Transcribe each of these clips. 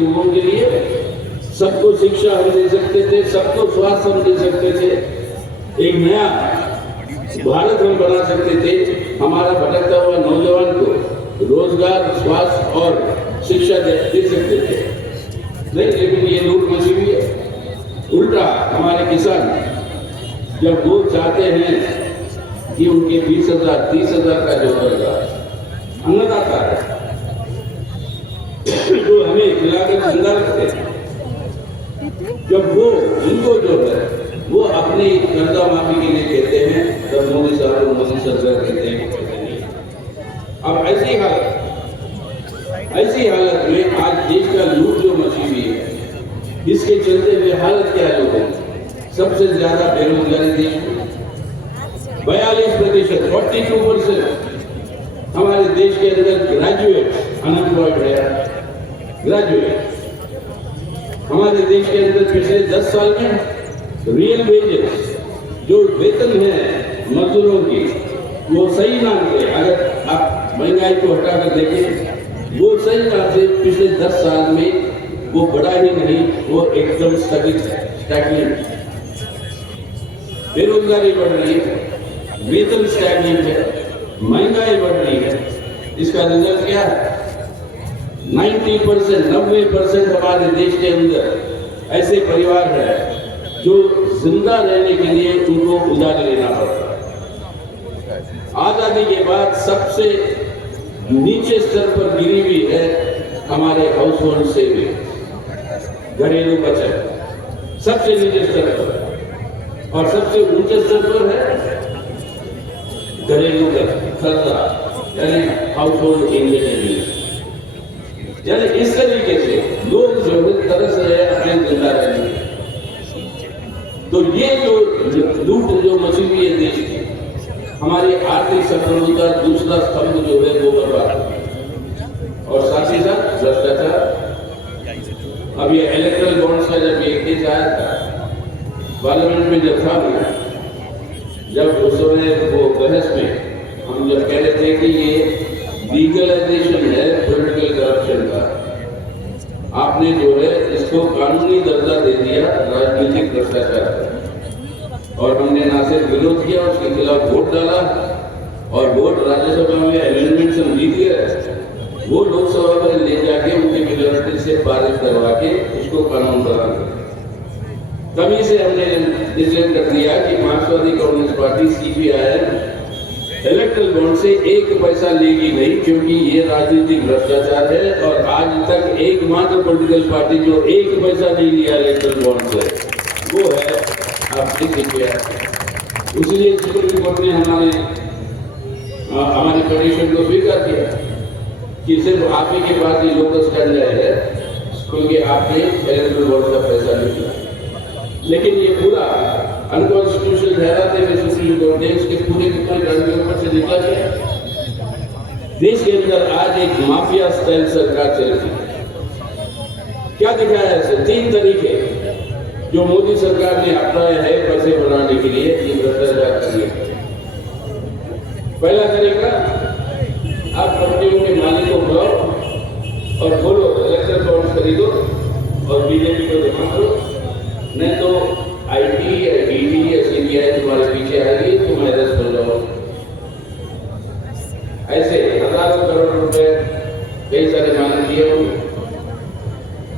लोगों के लिए। सबको शिक्षा हम दे सकते थे, सबको स्वास्थ्य हम दे सकते थे, एक नया भारत हम बना सकते थे। हमारा भटकता हुआ नौजवान को रोजगार, स्वास्थ्य और शिक्षा दे सकते थे। नहीं, लेकिन ये लूट मची हुई है। उल्टा हमारे किसान जब वो चाहते हैं कि उनके 20,000 30,000 का जो अन्नदाता है जो हमें खिलाकर जिंदा रखते हैं, जब वो उनको जो है वो अपनी कर्जा माफी के लिए कहते हैं, तब मोदी साहब और मोदी सरकार कहते हैं। अब ऐसी हालत में आज देश का लूट जो मची हुई है, इसके चलते हुए हालत क्या है लोगों की? सबसे ज्यादा बेरोजगारी देश में 42%, 42% हमारे देश के अंदर ग्रेजुएट अनएम्प्लॉयड है। ग्रेजुएट हमारे देश के अंदर पिछले 10 साल में रियल वेजेस जो वेतन है मजदूरों की, वो सही नाम से, अगर आप महंगाई को हटाकर देखें, वो सही नाम से पिछले 10 साल में वो बढ़ा ही नहीं, वो एकदम स्टैग्नेंट। बेरोजगारी बढ़ रही है, वेतन स्टैग्नेंट है, महंगाई बढ़ रही है। इसका रिजल्ट क्या है? 90% हमारे देश के अंदर ऐसे परिवार हैं जो जिंदा रहने के लिए उनको उधार लेना पड़ता है। आजादी के बाद सबसे नीचे स्तर पर गिरी हुई है हमारे हाउस होल्ड सेविंग, घरेलू बचत सबसे नीचे स्तर पर, और सबसे ऊंचे स्तर पर है घरेलू खर्चा यानी हाउस होल्ड इंडिपेंडेंस। यानी इस तरीके से लोग जो है तरस रहे अपने जिंदा रहने। तो ये जो लूट जो मची हुई है देश की, हमारी आर्थिक संप्रभुता दूसरा स्तंभ जो है वो बर्बाद, और साथ ही साथ भ्रष्टाचार। अब ये इलेक्ट्रल बॉन्ड्स का जब ये केस आया था पार्लियामेंट में, जब था जब उस समय वो बहस में हम जब कह रहे थे कि ये लीगलाइजेशन है पॉलिटिकल करप्शन का, आपने जो है इसको कानूनी दर्जा दे दिया राजनीतिक भ्रष्टाचार। और हमने ना सिर्फ विरोध किया, उसके खिलाफ वोट डाला, और वोट राज्यसभा में अमेंडमेंट से जीत गए, वो लोकसभा में ले जाके उनकी मेजोरिटी से पारित करवा के उसको कानून बना दिया। तभी से हमने डिसाइड कर दिया कि मार्क्सवादी communist party CPIM erectile bond से 1 पैसा लेगी नहीं, क्योंकि ये राजनीतिक भ्रष्टाचार है। और आज तक एकमात्र पॉलिटिकल पार्टी जो 1 पैसा नहीं लिया इलेक्ट्रल बॉन्ड से, वो है आपकी CPIM। इसलिए सुप्रीम कोर्ट ने हमारे पिटीशन को स्वीकार किया कि सिर्फ आप ही के पास ये लोकस का न्याय है, क्योंकि आपने इलेक्ट्रल बॉन्ड का पैसा नहीं लिया। लेकिन ये पूरा अनकॉन्स्टिट्यूशनल ठहराते हुए सुप्रीम कोर्ट ने इसके पूरे डंड के ऊपर से निकला गया। देश के अंदर आज एक माफिया स्टाइल सरकार चल रही है। क्या दिखाया है इसे? 3 तरीके जो मोदी सरकार ने अपनाए हैं पैसे बनाने के लिए ये भ्रष्टाचार करिए। पहला तरीका, आप कंपनियों के मालिक को बुलाओ और बोलो इलेक्ट्रल बॉन्ड खरीदो और बीजेपी को जमा करो, नहीं तो IT या DD या CBI तुम्हारे पीछे आएगी, तुम अरेस्ट हो जाओ। ऐसे हजारों करोड़ रुपए कई सारे मामले दिए होंगे।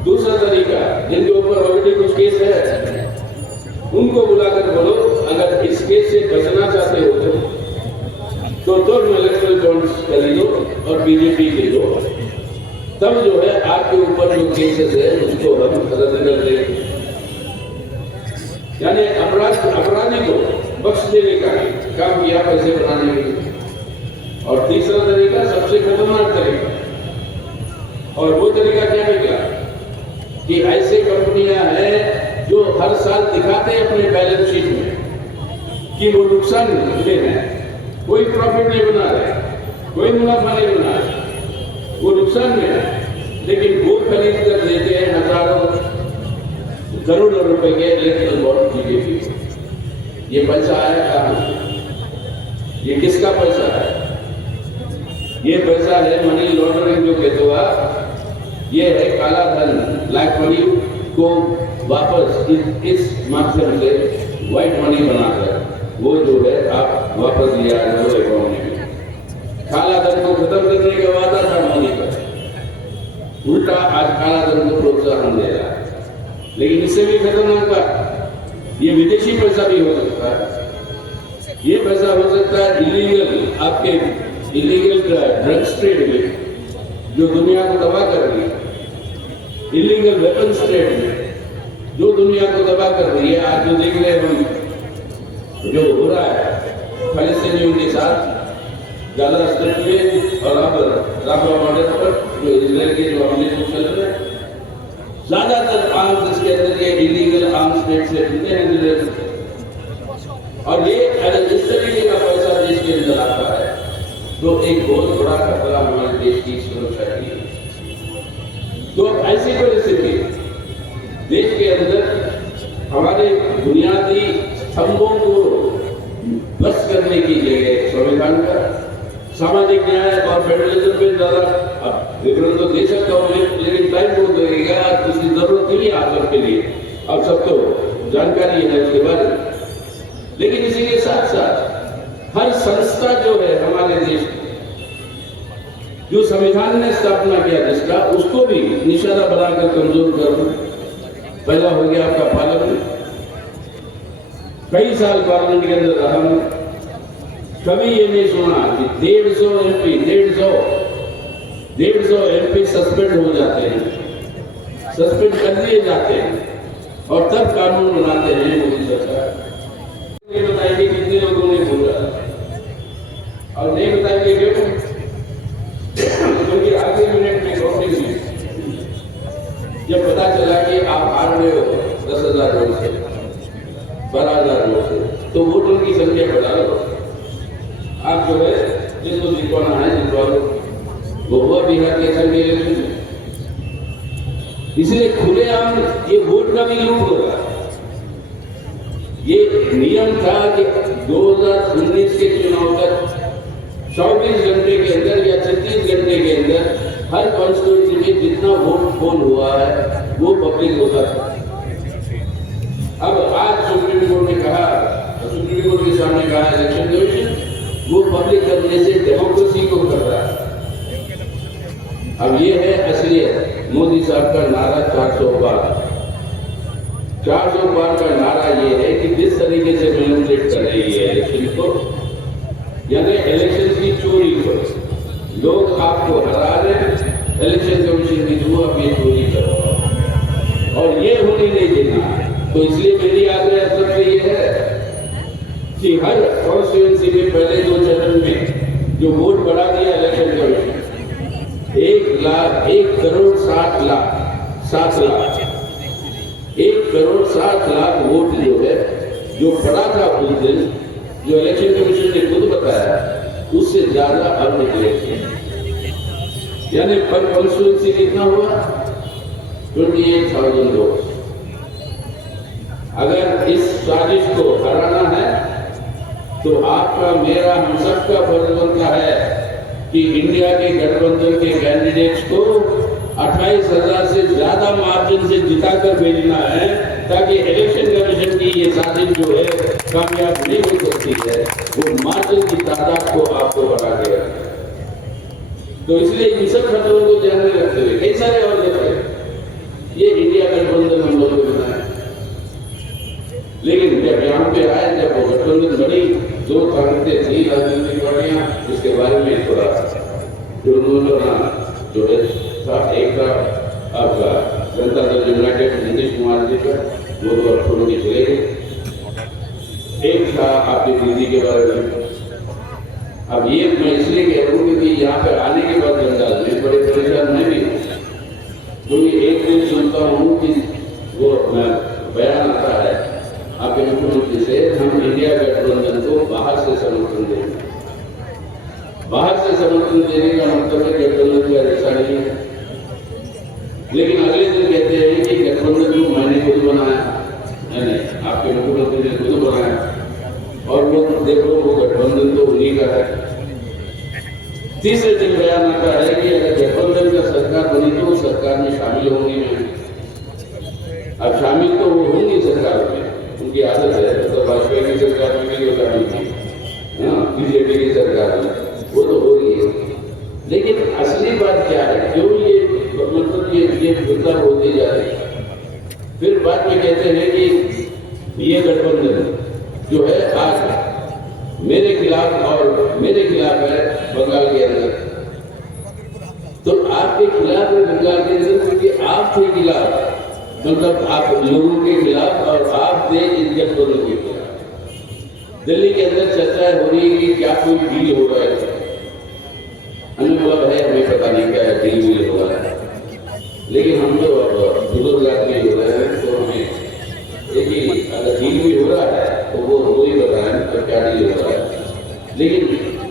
दूसरा तरीका, जिनके ऊपर ऑलरेडी कुछ केस है उनको बुलाकर बोलो अगर इस केस से बचना चाहते हो तो तुम इलेक्ट्रल बॉन्ड्स खरीदो और बीजेपी ले लो, तब जो है आपके ऊपर जो केसेस है उसको हम खत्म कर देंगे। यानी अपराधी को बख्श देने का काम किया पैसे बनाने के लिए। और तीसरा तरीका सबसे खतरनाक तरीका, और वो तरीका क्या निकला कि ऐसे कंपनियां हैं जो हर साल दिखाते हैं अपने बैलेंस शीट में कि वो नुकसान में है, कोई प्रॉफिट नहीं बना रहे, कोई मुनाफा नहीं बना रहे, वो नुकसान में है, लेकिन वो खरीद कर देते हैं हजारों करोड़ों रुपए के इलेक्ट्रल बॉन्ड बीजेपी। ये पैसा आया कहां से? ये किसका पैसा है? ये पैसा है मनी लॉन्ड्रिंग जो कहते हो, ये है काला धन। को वापस इस माध्यम से व्हाइट मनी बनाकर वो जो है आप वापस ले आ रहे हो इकोनॉमी में। काला धन को खत्म करने का वादा था मोदी का, उल्टा आज काला धन को प्रोत्साहन दे रहा है। लेकिन इससे भी खतरनाक बात, ये विदेशी पैसा भी हो सकता है। ये पैसा हो सकता है इलीगल, आपके इलीगल ड्रग्स ट्रेड में जो दुनिया को तबाह कर रही है, इलीगल वेपन्स ट्रेड में जो दुनिया को तबाह कर रही है। आज जो देख रहे हैं हम जो हो रहा है फलस्तीनियों के साथ गाजा स्ट्रिप में और अब राफा बॉर्डर पर जो इजराइल के जो हमले जो चल रहे हैं, ज्यादातर आर्म्स इसके अंदर ये इलीगल आर्म्स ट्रेड से मिलते हैं। और ये अगर इस तरीके का पैसा देश के अंदर आता है तो एक बहुत बड़ा खतरा हमारे देश की सुरक्षा के लिए। तो ऐसी परिस्थिति देश के अंदर हमारे बुनियादी स्तंभों को बस करने की जगह संविधान का सामाजिक न्याय और फेडरलिज्म पे ज्यादा विवरण तो दे सकता हूँ, लेकिन टाइम बहुत लगेगा। उसकी जरूरत नहीं है आप सबके लिए, अब सबको जानकारी है उसके बारे में। लेकिन इसी के साथ साथ हर संस्था जो है हमारे देश की, जो संविधान ने स्थापना किया जिसका, उसको भी निशाना बनाकर कमजोर कर। पहला हो गया आपका पार्लियामेंट। कई साल पार्लियामेंट के अंदर रहा हूं, कभी ये नहीं सुना कि 150 एमपी सस्पेंड हो जाते हैं, सस्पेंड कर दिए जाते हैं और तब कानून बनाते हैं मोदी सरकार। नहीं बताएंगे कितने लोगों ने बोला और नहीं बताएंगे क्यों, क्योंकि आखिरी मिनट में काउंटिंग में जब पता चला कि आप हार रहे हो 10,000 वोट से, 12,000 वोट से, तो वोटों की संख्या बढ़ा लो। आप जो है जिसको जितवाना है जितवा लो। वो हुआ बिहार के असेंबली इलेक्शन में। इसलिए खुलेआम ये वोट का भी लूट हो रहा है। ये नियम था कि 2019 के चुनाव तक 24 घंटे के अंदर या 36 घंटे के अंदर हर कॉन्स्टिट्यूंसी में जितना वोट पोल हुआ है वो पब्लिक होता था। अब आज सुप्रीम कोर्ट ने कहा, सुप्रीम कोर्ट के सामने कहा इलेक्शन कमीशन वो पब्लिक करने से डेमोक्रेसी को कर रहा है। अब ये है असलियत मोदी साहब का नारा 400 पार। 400 पार का नारा ये है कि जिस तरीके से मैनिपुलेट कर रही है इलेक्शन को, यानी इलेक्शन की चोरी को, लोग आपको हरा रहे हैं, इलेक्शन कमीशन की थ्रू आप ये चोरी करो और ये होने नहीं देना। तो इसलिए मेरी आग्रह सबसे ये है कि हर कॉन्स्टिट्यूंसी में पहले 2 चरण में जो वोट बढ़ा दिया election commission, 1 crore 7 lakh vote जो है जो पड़ा था उस दिन, जो इलेक्शन कमीशन ने खुद बताया, उससे ज्यादा अब निकले। यानी पर कॉन्स्टिट्यूंसी कितना हुआ? 28,000 वोट। अगर इस साजिश को हराना है तो आपका, मेरा, हम सबका फर्ज बनता है कि इंडिया के गठबंधन के कैंडिडेट्स को 28,000 से ज्यादा मार्जिन से जिताकर भेजना है, ताकि इलेक्शन कमीशन की ये साजिश जो है कामयाब नहीं हो सकती है। वो मार्जिन की तादाद को आपको बढ़ा के रखना। तो इसलिए इन सब खतरों को ध्यान में रखते हुए कई सारे और ये इंडिया गठबंधन हम लोगों ने बनाया। लेकिन जब यहाँ पे आए, जब वो गठबंधन बनी, 2 ताकतें थी राजनीतिक पार्टियां, इसके बारे में थोड़ा जो जो था, एक था आपका जनता दल यूनाइटेड नीतीश कुमार जी का, वो तो अब छोड़ के चले गए। एक था आपकी दीदी के बारे में। अब ये मैं इसलिए कह रहा हूँ क्योंकि यहाँ पे आने के बाद बंगाल में बड़े परेशान मैं भी हूँ, क्योंकि एक दिन सुनता हूँ कि वो बयान आता है आपके मुख्यमंत्री से, हम इंडिया गठबंधन को बाहर से समर्थन देंगे। बाहर से समर्थन देने का मतलब है गठबंधन का हिस्सा नहीं है। लेकिन अगले दिन कहते हैं कि गठबंधन को मैंने खुद बनाया, यानी आपके मुख्यमंत्री ने खुद बनाया, और वो देखो वो गठबंधन तो उन्हीं का है। तीसरे दिन बयान आता है कि अगर गठबंधन का सरकार बनी तो सरकार में शामिल होंगी मैं। अब शामिल तो वो होंगे सरकार में, उनकी आदत है, तो वाजपेयी की सरकार में भी वो शामिल थी, बीजेपी की सरकार में वो तो हो रही है। लेकिन असली बात क्या है, क्यों ये मतलब ये मुद्दा होती जा रही है। फिर बाद में कहते हैं कि ये गठबंधन जो है आज मेरे खिलाफ और मेरे खिलाफ है बंगाल के अंदर। तो आपके खिलाफ है बंगाल के अंदर क्योंकि आपके खिलाफ, मतलब आप लोगों के खिलाफ और आप थे इन गठबंधन के खिलाफ। दिल्ली के अंदर चर्चाएं हो रही है कि क्या कोई डील हो रहा है, अनुभव है, हमें पता नहीं क्या डील हो रहा है। लेकिन हम तो बुजुर्ग आदमी हो रहे हैं, तो हमें एक ही अगर डील भी हो रहा है तो वो ही बताएं तो क्या डील हो रहा है। लेकिन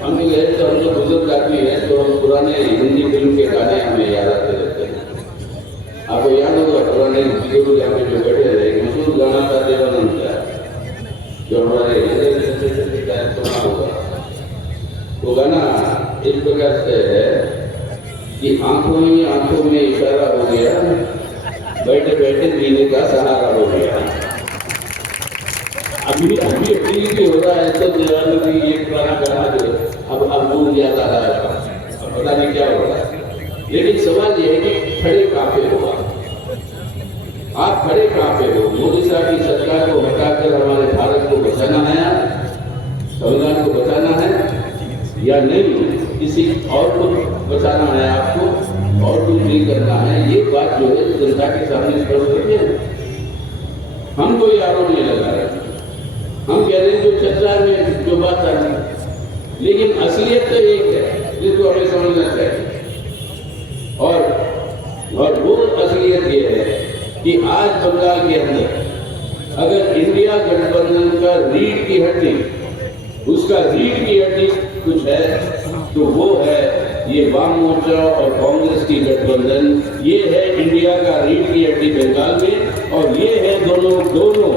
हम तो कहें तो हम जो बुजुर्ग आदमी हैं तो हम पुराने हिंदी फिल्म के गाने हमें याद आते रहते हैं। आपको याद होगा पुराने बुजुर्ग यहाँ पे जो बैठे रहे, एक मशहूर गाना था देवानंद का, जो हमारे सुना होगा। वो गाना इस प्रकार से है कि आंखों में इशारा हो गया, बैठे बैठे जीने का सहारा हो गया। अभी अपील भी हो रहा है तो देवानंद की ये पुराना गाना जो अब वो याद आ रहा है, पता नहीं क्या हो रहा है। लेकिन सवाल ये है कि खड़े कहाँ पे हो आप खड़े कहाँ पे हो? मोदी साहब की सरकार को हटाकर हमारे भारत को बचाना है, संविधान को बचाना है या नहीं, किसी और को बचाना है आपको और कुछ नहीं करना है? ये बात जो है जनता के सामने स्पष्ट है। हम कोई आरोप नहीं लगा रहे, हम कह रहे हैं जो चर्चा में जो बात आ रही है, लेकिन असलियत तो एक है जिसको हमें समझना चाहिए। और वो असलियत ये है कि आज बंगाल के अंदर अगर इंडिया गठबंधन का रीढ़ की हड्डी, उसका रीढ़ की हड्डी कुछ है तो वो है ये वाम मोर्चा और कांग्रेस की गठबंधन। ये है इंडिया का रीढ़ की हड्डी बंगाल में, और ये है दोनों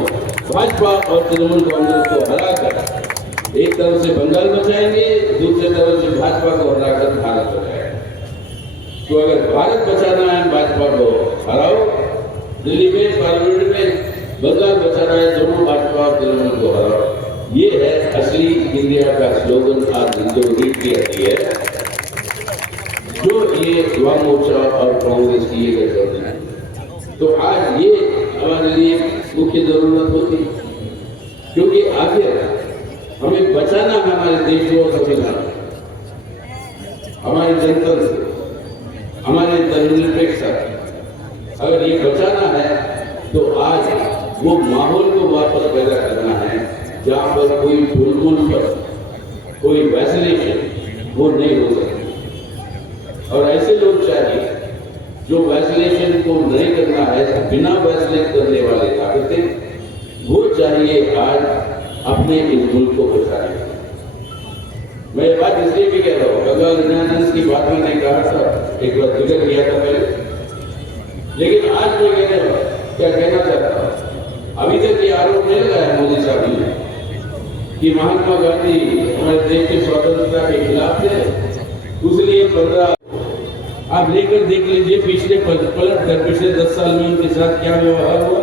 भाजपा और तृणमूल कांग्रेस को हराकर एक तरफ से बंगाल बचाएंगे, दूसरी तरफ से भाजपा को हराकर भारत बचाएंगे। तो अगर भारत बचाना है भाजपा को हराओ, दिल्ली में पार्लियामेंट में बंगाल बचाना है दोनों भाजपा और तृणमूल को हराओ। ये है असली इंडिया का स्लोगन आज जो रीड किया है, जो ये वाम मोर्चा और कांग्रेस की ये गठबंधन है। तो आज ये हमारे लिए मुख्य जरूरत होती, क्योंकि आगे हमें बचाना है हमारे देश को, संविधान, हमारे जनतंत्र, हमारे धर्मनिरपेक्षता। अगर ये बचाना है तो आज वो माहौल को वापस पैदा करना है जहाँ पर कोई बुलबुल पर कोई वैक्सीनेशन वो नहीं हो सकती। और ऐसे लोग चाहिए जो वैक्सीनेशन को नहीं करना है, बिना वैक्सीनेट करने वाले ताकतें वो चाहिए आज अपने इस मुल्क को बचाने। मैं ये बात इसलिए भी कह रहा हूँ, बंगाल इंडिपेंडेंस की बात मैंने कहा था, एक बार जिक्र किया था पहले, लेकिन आज मैं क्या कहना चाहता हूँ, अभी तक ये आरोप नहीं लगाया मोदी साहब ने कि महात्मा गांधी हमारे देश के स्वतंत्रता के खिलाफ थे, उसलिए 15 आप लेकर देख लीजिए पिछले पलट कर पिछले 10 साल में उनके साथ क्या व्यवहार हुआ।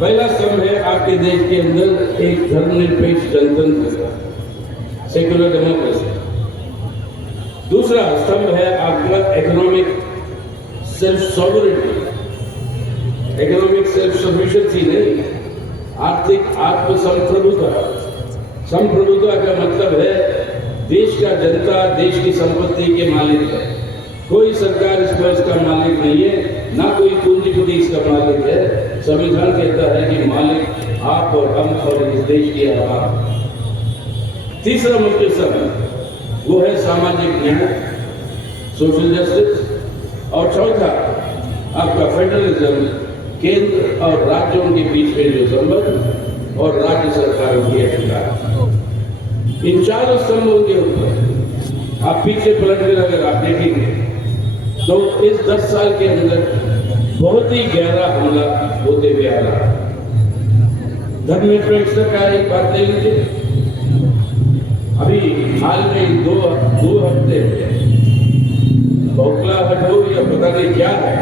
पहला स्तंभ है आपके देश के अंदर एक धर्मनिरपेक्ष जनतंत्र, सेक्युलर डेमोक्रेसी। दूसरा स्तंभ है आपका economic self sovereignty, economic self sufficiency नहीं, आर्थिक आत्मसंप्रभुता। संप्रभुता का मतलब है देश का जनता देश की संपत्ति के मालिक है, कोई सरकार इस पर इसका मालिक नहीं है, ना कोई पूंजीपति इसका मालिक है। संविधान कहता है कि मालिक आप और हम और इस देश की आवाम। तीसरा मुख्य स्तंभ वो है सामाजिक न्याय, सोशल जस्टिस। और चौथा आपका फेडरलिज्म, केंद्र और राज्यों के बीच में जो संबंध और राज्य सरकारों की अधिकार। इन चारों स्तंभों के ऊपर आप पीछे पलट कर अगर आप देखेंगे तो इस 10 साल के अंदर बहुत ही गहरा हमला होते हुए आ रहा। धर्मनिरपेक्षता का एक बात ले लीजिए, अभी हाल में दो हफ्ते बौखलाहट हो या पता नहीं क्या है,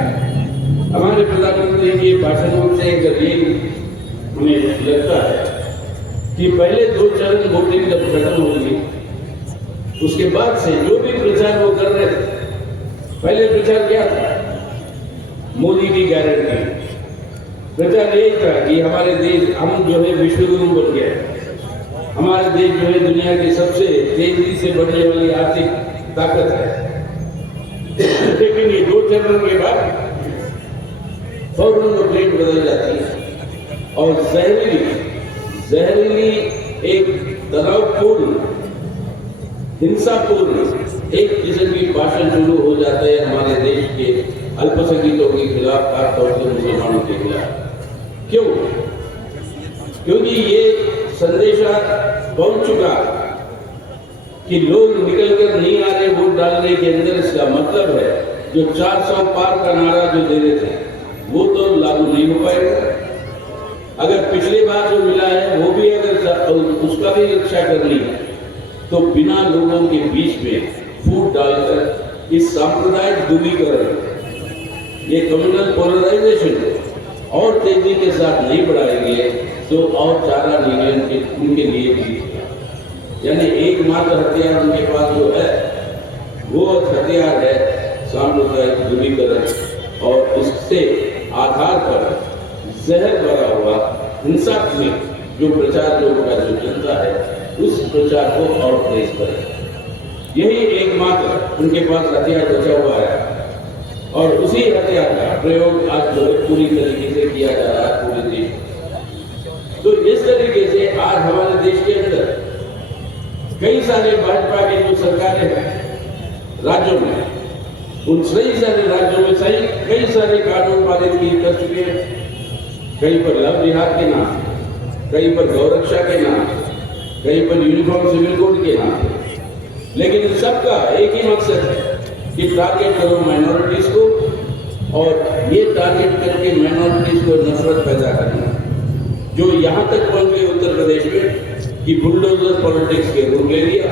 हमारे प्रधानमंत्री के भाषणों से अगर ये हमें लगता है कि पहले 2 चरण वोटिंग जब खत्म होगी, उसके बाद से जो भी प्रचार वो कर रहे थे, पहले प्रचार क्या था? मोदी की गारंटी। प्रचार यही था कि हमारे देश, हम जो है विश्व गुरु बन गए, हमारा देश जो है दुनिया की सबसे तेजी से बढ़ने वाली आर्थिक ताकत है। लेकिन ये 2 चरणों के बाद फौरन वो प्लेट बदल जाती है और जहरीली एक तनावपूर्ण, हिंसापूर्ण एक किस्म की भाषण शुरू हो जाता है हमारे देश के अल्पसंख्यकों के खिलाफ, खासतौर से मुसलमानों के खिलाफ। क्यों? क्योंकि ये संदेशा पहुंच चुका कि लोग निकलकर नहीं आ रहे वोट डालने के अंदर। इसका मतलब है जो 400 पार का नारा जो दे रहे थे वो तो लागू नहीं हो पाएगा। अगर पिछली बार जो मिला है वो भी अगर उसका भी रक्षा करनी है तो बिना लोगों के बीच में फूट डालकर इस सांप्रदायिक ध्रुवीकरण, ये कम्युनल पोलराइजेशन और तेजी के साथ नहीं बढ़ाएंगे तो और चारा नहीं उनके लिए भी। यानी एकमात्र हथियार उनके पास जो है वो हथियार है सांप्रदायिक ध्रुवीकरण, और उससे आधार पर जहर भरा हुआ हिंसात्मक जो प्रचार जो उनका जो चलता है उस प्रचार को और तेज करें। यही एकमात्र उनके पास हथियार बचा हुआ है और उसी हथियार का प्रयोग आज जो पूरी तरीके से किया जा रहा है पूरे देश में। तो इस तरीके से आज हमारे देश के अंदर कई सारे भाजपा के जो सरकारें हैं राज्यों में, उन कई सारे राज्यों में कई सारे कानून पारित कर चुके हैं, कहीं पर लव जिहाद के नाम, कहीं पर गौरक्षा के नाम, कहीं पर यूनिफॉर्म सिविल कोड के नाम। लेकिन इन सबका एक ही मकसद है कि टारगेट करो माइनॉरिटीज को, और ये टारगेट करके माइनॉरिटीज को नफरत पैदा करना, जो यहाँ तक पहुँच गए उत्तर प्रदेश में कि बुलडोजर पॉलिटिक्स के रूप ले लिया,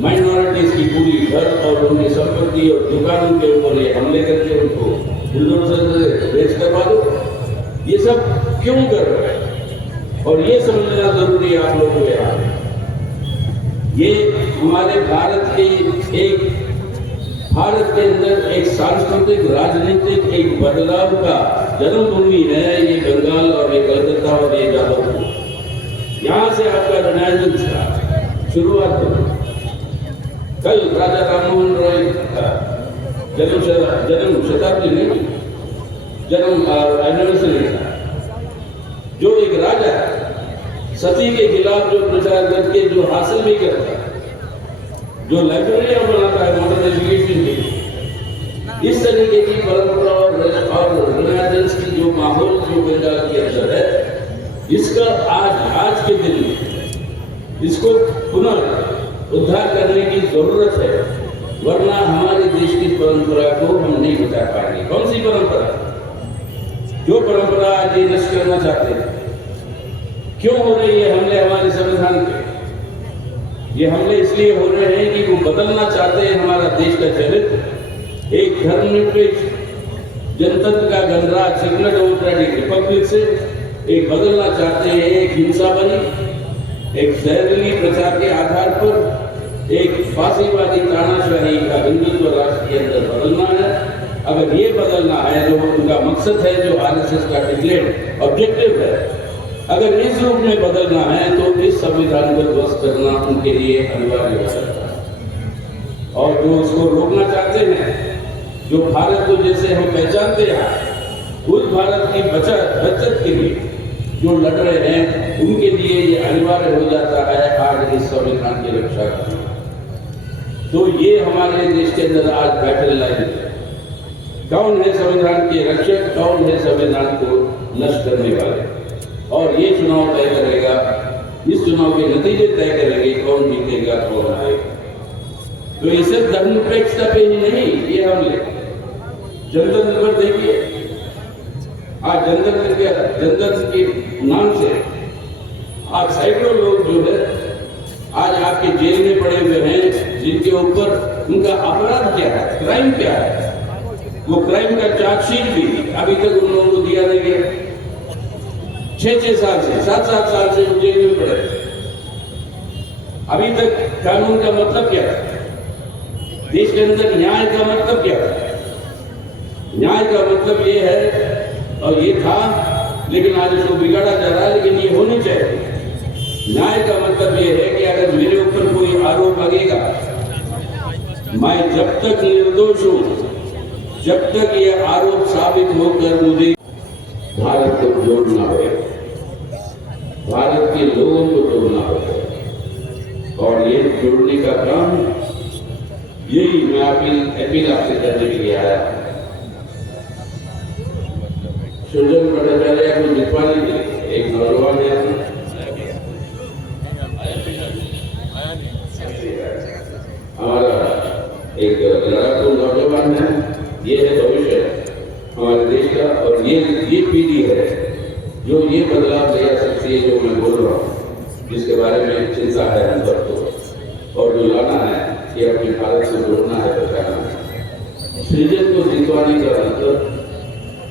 माइनॉरिटीज की पूरी घर और उनकी संपत्ति और दुकानों के ऊपर ये हमले करके उनको बुलडोजर से बेच करवा दो। ये सब क्यों कर रहे हैं? और ये समझना जरूरी है आप लोगों के यहाँ। ये हमारे भारत के अंदर एक सांस्कृतिक राजनीतिक एक बदलाव का जन्मभूमि है ये बंगाल और ये कलकत्ता और ये जादवपुर। यहाँ से आपका रिनाइजेंस का शुरुआत हुई। कल राजा राममोहन रॉय का जन्म शताब्दी नहीं, जन्म एनिवर्सरी था। जो एक राजा सती के खिलाफ जो प्रचार करके जो हासिल भी करता है, जो लाइब्रेरियां बनाता है मॉडर्न एजुकेशन की, इस तरीके की परंपरा और रिनाइजेंस की जो माहौल जो बंगाल के अंदर है, इसका आज के दिन में इसको पुनः उद्धार करने की जरूरत है, वरना हमारे देश की परंपरा को हम नहीं बचा पाएंगे। कौन सी परंपरा? जो परंपरा आज ये नष्ट करना चाहते हैं। क्यों हो रही है हमले हमारे संविधान पे? ये हमले इसलिए हो रहे हैं कि वो बदलना चाहते हैं हमारा देश का चरित्र, एक धर्मनिरपेक्ष जनतंत्र का गणराज्य सेक्युलर डेमोक्रेटिक रिपब्लिक से एक बदलना चाहते हैं एक हिंसा बनी, एक जहरीली प्रचार के आधार पर एक फांसीवादी तानाशाही का हिंदुत्व राष्ट्र के अंदर बदलना है। अगर ये बदलना है जो उनका मकसद है, जो आरएसएस का डिक्लेयर्ड ऑब्जेक्टिव है, अगर इस रूप में बदलना है तो इस संविधान को ध्वस्त करना उनके लिए अनिवार्य हो सकता है। और जो उसको रोकना चाहते हैं, जो भारत को जैसे हम पहचानते हैं, उस भारत की बचत के लिए जो लड़ रहे हैं, उनके लिए ये अनिवार्य हो जाता है आज इस संविधान की रक्षा करना। तो ये हमारे देश के अंदर आज बैटल लाइन है। कौन है संविधान के रक्षक, कौन है संविधान को नष्ट करने वाले, और ये चुनाव तय करेगा, इस चुनाव के नतीजे तय करेंगे कौन जीतेगा कौन आएगा। तो ये सिर्फ धर्मनिरपेक्षता पे ही नहीं, ये हमले जनतंत्र पर देखिए। आज जनतंत्र के नाम से आज सैकड़ों लोग जो है आज आपके जेल में पड़े हुए हैं, जिनके ऊपर उनका अपराध क्या है, क्राइम क्या है। वो क्राइम का चार्जशीट भी अभी तक उन लोगों को दिया नहीं गया। 6-6 साल से 7-7 साल से वो जेल में पड़े। अभी तक कानून का मतलब क्या है? देश के अंदर न्याय का मतलब क्या है? न्याय का मतलब ये है और ये था, लेकिन आज इसको बिगाड़ा जा रहा है, लेकिन ये होनी चाहिए। न्याय का मतलब ये है कि अगर मेरे ऊपर कोई आरोप लगेगा, मैं जब तक निर्दोष हूं, जब तक ये आरोप साबित होकर मुझे भारत को जोड़ना होगा, भारत के लोगों को जोड़ना होगा, और ये जोड़ने का काम यही मैं अपील आपसे करने के लिए आया। सुजन भट्टाचार्य को जितवाने के लिए एक नौजवान है, हमारा एक लड़ाकू नौजवान है। ये है भविष्य हमारे देश का, और ये पीढ़ी है जो ये बदलाव ले आ सकती है जो मैं बोल रहा हूँ, जिसके बारे में चिंता है हम सबको, और जो लाना है कि अपने भारत से जोड़ना है, बचाना है। सृजन को जितवाने का मतलब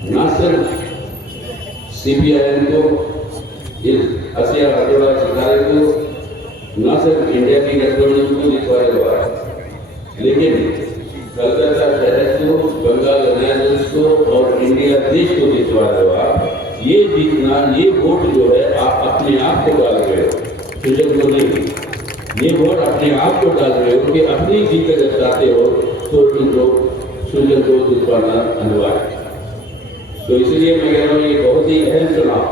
न सिर्फ CPIM को, इस हसिया हटोड़ा सितारे को, न सिर्फ इंडिया की गठबंधन को जितवाएगा, लेकिन कलकत्ता शहर को, बंगाल अलयंस को और इंडिया देश को जितवाएगा। ये जीतना, ये वोट जो है आप अपने आप को डाल रहे हो, सृजन को नहीं। ये वोट अपने आप को डाल रहे हो कि अपनी जीत अगर चाहते हो तो इनको सृजन को जितवाना अनिवार्य। तो इसलिए मैं कह रहा हूँ ये बहुत ही अहम चुनाव,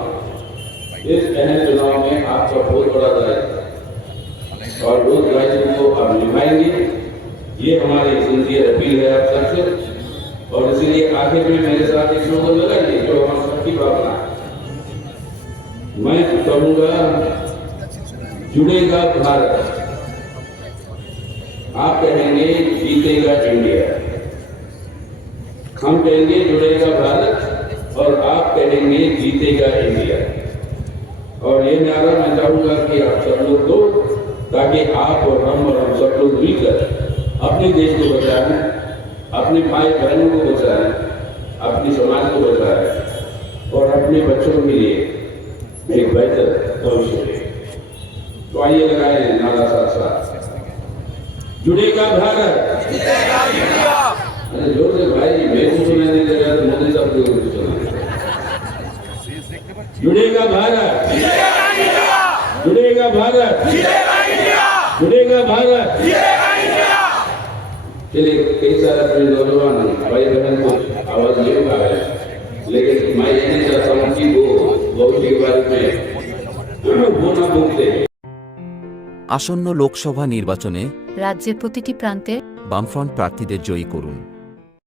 इस अहम चुनाव में आपका बहुत बड़ा दायित्व, और उस दायित्व को आप निभाएंगे, ये हमारी सिंसियर अपील है आप सबसे। और इसलिए आखिर में मेरे साथ एक स्लोगन लगाइए जो हमारी सबकी भावना है। मैं कहूँगा जुड़ेगा भारत, आप कहेंगे जीतेगा इंडिया, हम कहेंगे जुड़ेगा भारत, और आप कहेंगे जीतेगा इंडिया। और ये नारा मैं चाहूंगा कि आप सब लोग दो, ताकि आप और हम सब लोग मिलकर अपने देश को बचाएं, अपने भाई बहनों को बचाएं, अपने समाज को बचाएं, और अपने बच्चों के लिए एक बेहतर भविष्य दें। तो आइए लगाएं नारा साथ साथ, जुड़ेगा भारत, जीतेगा इंडिया। अरे जोर से भाई, मेरे को सुनाई नहीं दे रहा, मोदी साहब को सुना। जुड़ेगा भारत, जीतेगा इंडिया, जुड़ेगा भारत, जीतेगा इंडिया, जुड़ेगा भारत, जीतेगा इंडिया। चलिए, कई सारे अपने नौजवान भाई बहन को आवाज नहीं उठा है, लेकिन मैं ये नहीं चाहता हूँ कि वो भविष्य के बारे में वो ना बोलते। আসন্ন লোকসভা নির্বাচনে রাজ্যের প্রতিটি প্রান্তে বামফ্রন্ট প্রার্থীদের জয়ী করুন।